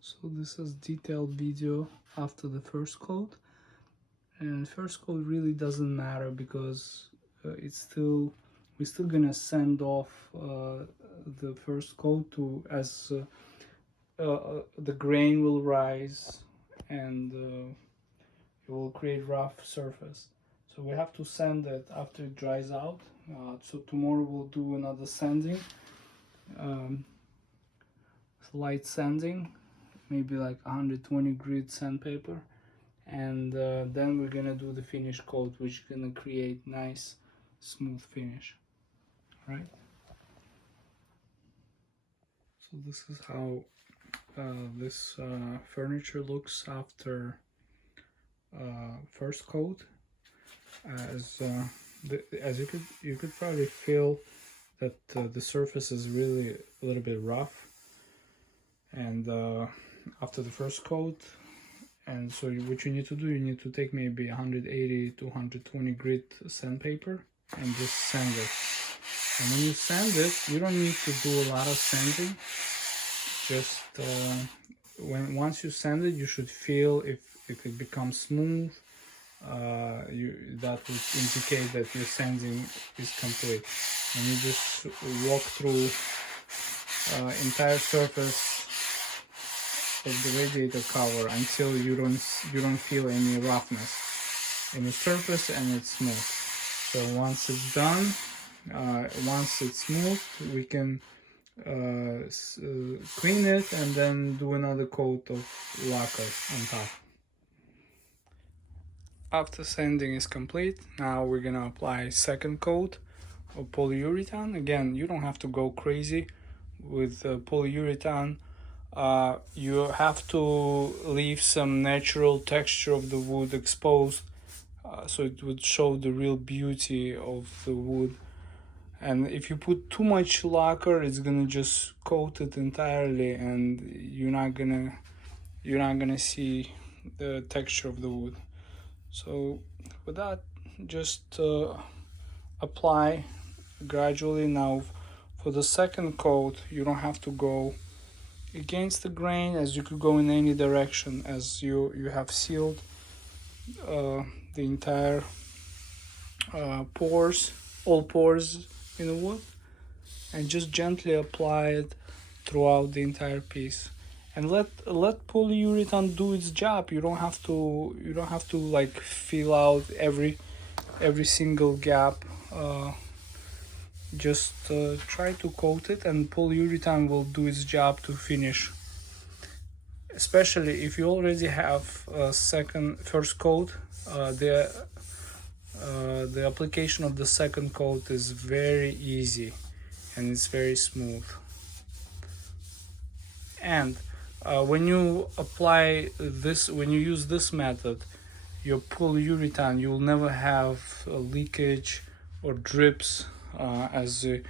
So this is detailed video after the first coat, and first coat really doesn't matter because we're still gonna sand off the first coat as the grain will rise, and it will create rough surface. So we have to sand it after it dries out. So tomorrow we'll do another sanding, light sanding, maybe like 120 grit sandpaper, and then we're gonna do the finish coat, which is gonna create nice smooth finish. Right, so this is how this furniture looks after first coat. As you could probably feel that the surface is really a little bit rough, and after the first coat. And so what you need to do, you need to take maybe 180 to 120 grit sandpaper and just sand it. And when you sand it, you don't need to do a lot of sanding. Just once you sand it, you should feel if it becomes smooth. That would indicate that your sanding is complete. And you just walk through entire surface of the radiator cover until you don't feel any roughness in the surface, and it's smooth. So once it's done, once it's smooth, we can clean it and then do another coat of lacquer on top. After sanding is complete, now we're gonna apply second coat of polyurethane. Again, you don't have to go crazy with polyurethane. You have to leave some natural texture of the wood exposed, so it would show the real beauty of the wood. And if you put too much lacquer, it's gonna just coat it entirely, and you're not gonna see the texture of the wood. So with that, just apply gradually. Now for the second coat, you don't have to go against the grain, as you could go in any direction, as you have sealed the entire all pores in the wood, and just gently apply it throughout the entire piece, and let polyurethane do its job. You don't have to like fill out every single gap. Just try to coat it, and polyurethane will do its job to finish. Especially if you already have a first coat, the application of the second coat is very easy and it's very smooth. And when you use this method, your polyurethane, you'll never have a leakage or drips, as you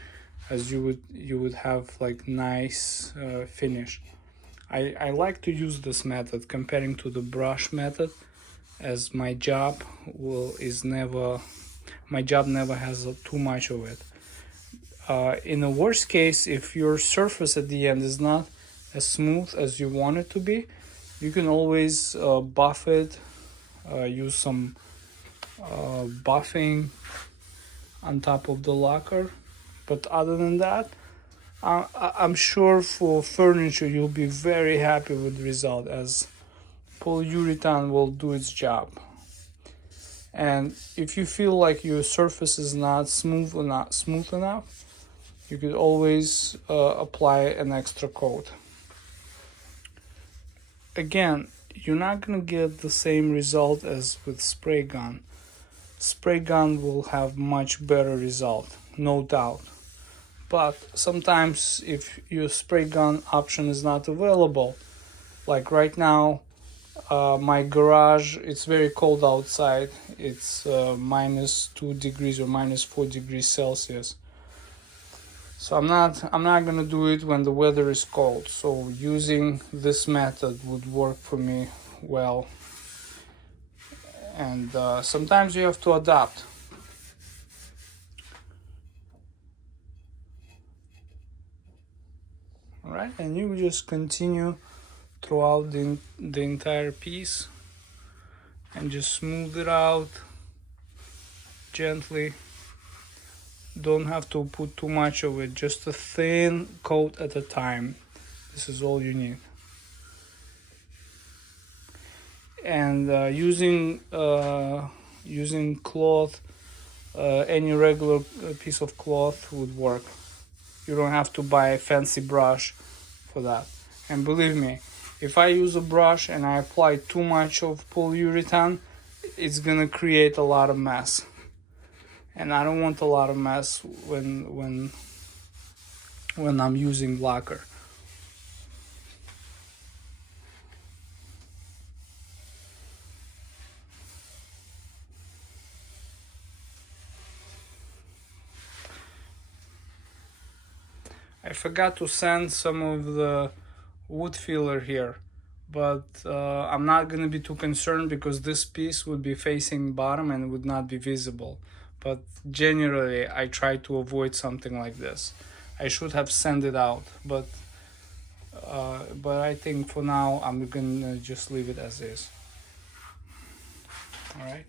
would have like nice finish. I like to use this method comparing to the brush method, as my job never has too much of it. In the worst case, if your surface at the end is not as smooth as you want it to be, you can always buff it, use some buffing on top of the lacquer. But other than that, I'm sure for furniture you'll be very happy with the result, as polyurethane will do its job. And if you feel like your surface is not smooth enough, you could always apply an extra coat. Again, you're not gonna get the same result as with spray gun. Spray gun will have much better result, no doubt. But sometimes if your spray gun option is not available, like right now, my garage, it's very cold outside. It's -2 degrees or -4 degrees Celsius. So I'm not gonna do it when the weather is cold. So using this method would work for me well. And sometimes you have to adapt. All right, and you just continue throughout the entire piece and just smooth it out gently. Don't have to put too much of it, just a thin coat at a time. This is all you need. And using cloth, any regular piece of cloth would work. You don't have to buy a fancy brush for that. And believe me, if I use a brush and I apply too much of polyurethane, it's gonna create a lot of mess. And I don't want a lot of mess when I'm using lacquer. I forgot to sand some of the wood filler here, but I'm not gonna be too concerned because this piece would be facing bottom and would not be visible. But generally I try to avoid something like this. I should have sanded out, but I think for now I'm gonna just leave it as is. All right.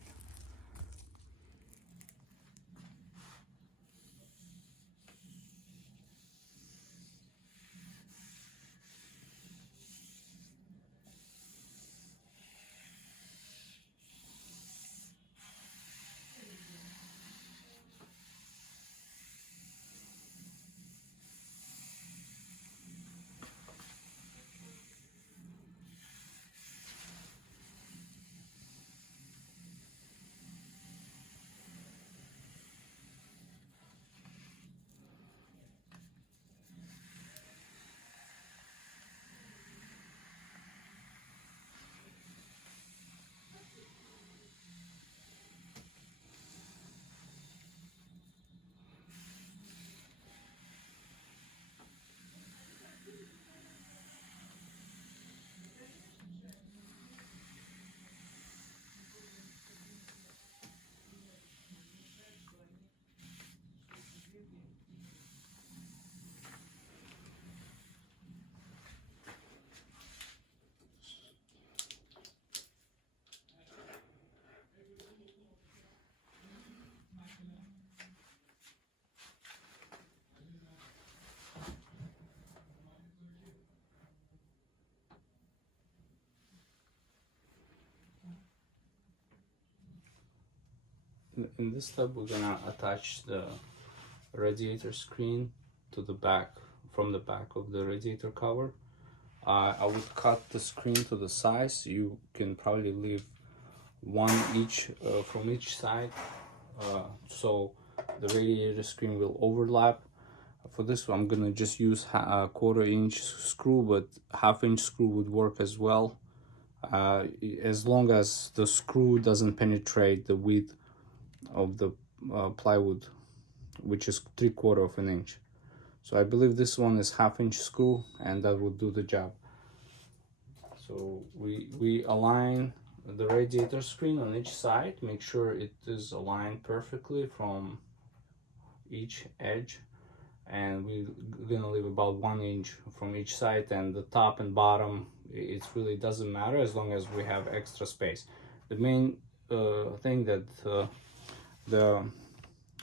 in this step we're gonna attach the radiator screen to the back, from the back of the radiator cover. I would cut the screen to the size. You can probably leave one each from each side, so the radiator screen will overlap. For this one, I'm gonna just use a 1/4 inch screw, but 1/2 inch screw would work as well, as long as the screw doesn't penetrate the width of the plywood, which is 3/4 of an inch. So I believe this one is 1/2 inch screw, and that would do the job. So we align the radiator screen on each side, make sure it is aligned perfectly from each edge, and we're gonna leave about 1 inch from each side, and the top and bottom, it really doesn't matter as long as we have extra space. The main thing that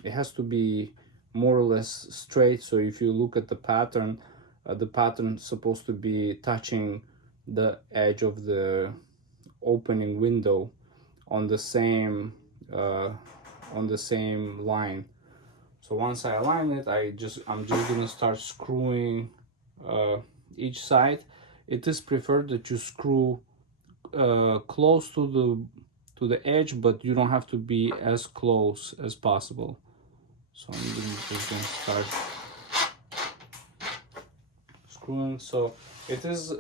it has to be more or less straight. So if you look at the pattern is supposed to be touching the edge of the opening window on the same line. So once I align it, I'm just gonna start screwing each side. It is preferred that you screw close to the edge, but you don't have to be as close as possible. So I'm just gonna start screwing. So it is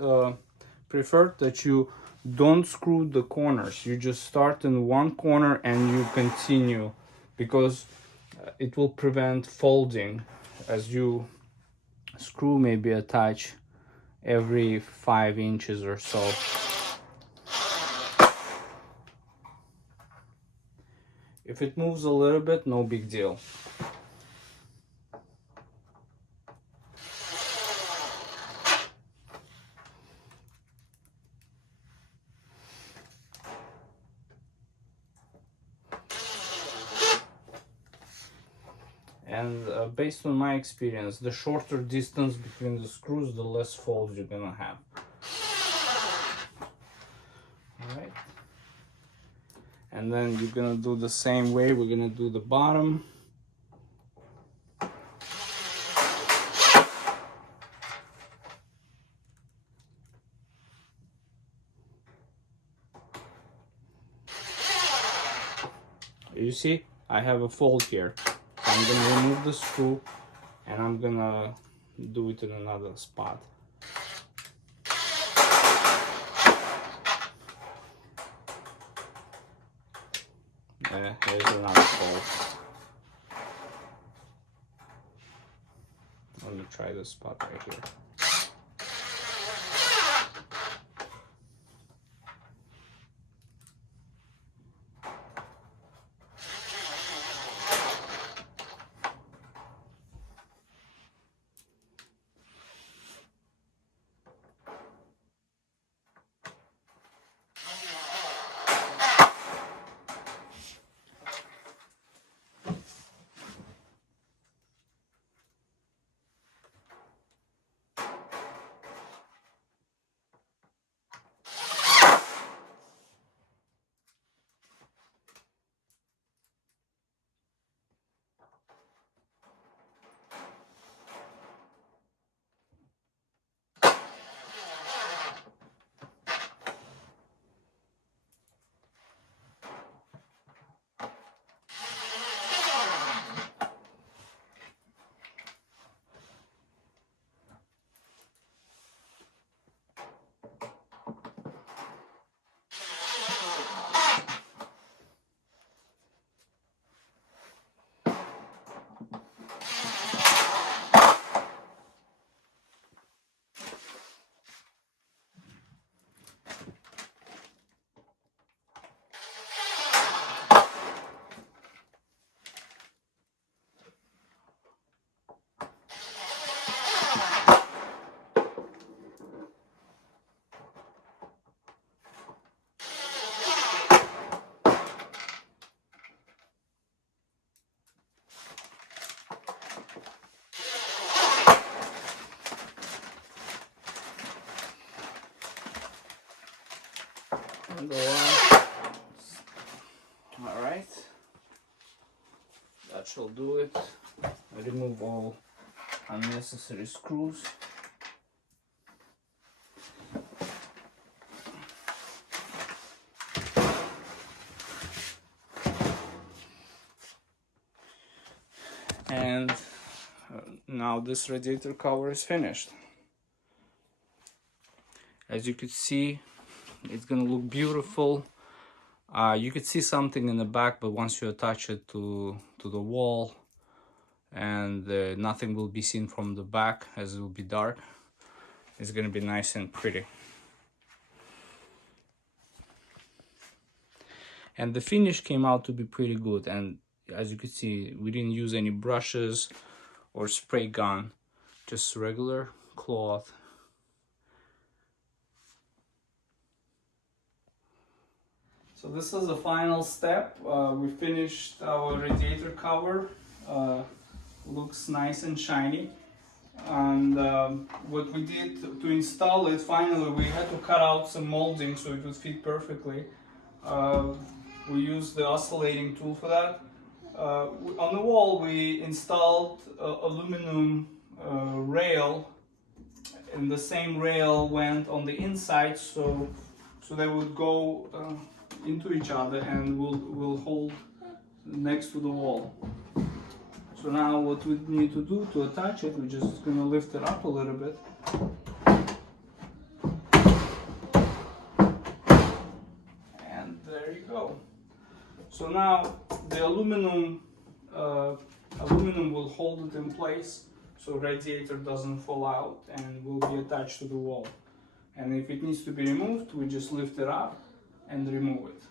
preferred that you don't screw the corners. You just start in one corner and you continue, because it will prevent folding, as you screw maybe attach every 5 inches or so. If it moves a little bit, no big deal. And based on my experience, the shorter distance between the screws, the less folds you're gonna have. Alright. And then you're gonna do the same way. We're gonna do the bottom. You see, I have a fold here. So I'm gonna remove the screw and I'm gonna do it in another spot. Here's another fold. Let me try this spot right here. Go on. All right. touch will do it. I remove all unnecessary screws. And now this radiator cover is finished. As you could see, it's gonna look beautiful. You could see something in the back, but once you attach it to the wall, and nothing will be seen from the back as it will be dark, it's gonna be nice and pretty. And the finish came out to be pretty good, and as you can see, we didn't use any brushes or spray gun, just regular cloth. So this is the final step. We finished our radiator cover. Looks nice and shiny. And what we did to install it, finally we had to cut out some molding so it would fit perfectly. We used the oscillating tool for that. On the wall we installed aluminum rail, and the same rail went on the inside, so they would go into each other and will hold next to the wall. So now what we need to do to attach it, we're just gonna lift it up a little bit. And there you go. So now the aluminum will hold it in place so radiator doesn't fall out and will be attached to the wall. And if it needs to be removed, we just lift it up and remove it.